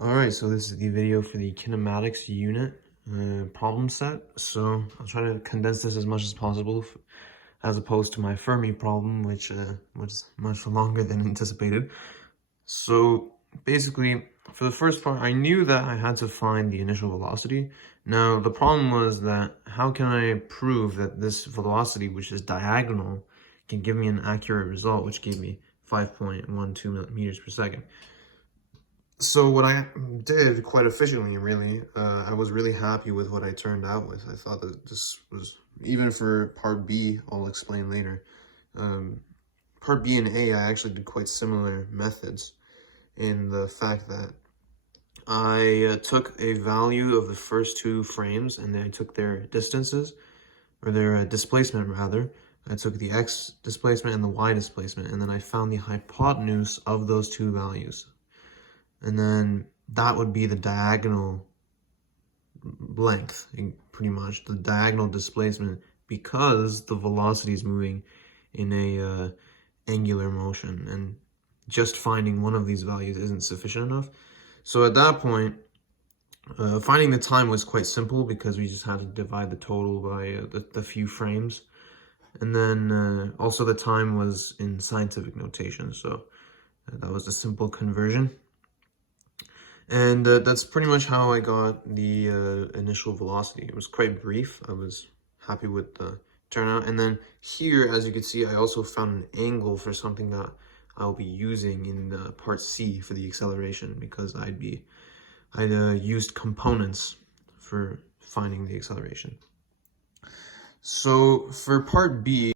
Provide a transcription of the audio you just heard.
Alright, so this is the video for the kinematics unit problem set. So I'll try to condense this as much as possible as opposed to my Fermi problem, which was much longer than anticipated. So basically, for the first part, I knew that I had to find the initial velocity. Now, the problem was that how can I prove that this velocity, which is diagonal, can give me an accurate result, which gave me 5.12 meters per second. So what I did quite efficiently, really, I was really happy with what I turned out with. I thought that this was, even for part B, I'll explain later. Part B and A, I actually did quite similar methods in the fact that I took a value of the first two frames and then I took their distances, or their displacement rather. I took the x displacement and the y displacement, and then I found the hypotenuse of those two values. And then that would be the diagonal length, pretty much, the diagonal displacement, because the velocity is moving in a angular motion, and just finding one of these values isn't sufficient enough. So at that point, finding the time was quite simple because we just had to divide the total by the few frames. And then also the time was in scientific notation, so that was a simple conversion. And that's pretty much how I got the initial velocity. It was quite brief. I was happy with the turnout. And then here, as you can see, I also found an angle for something that I'll be using in part C for the acceleration, because I'd used components for finding the acceleration. So for part B,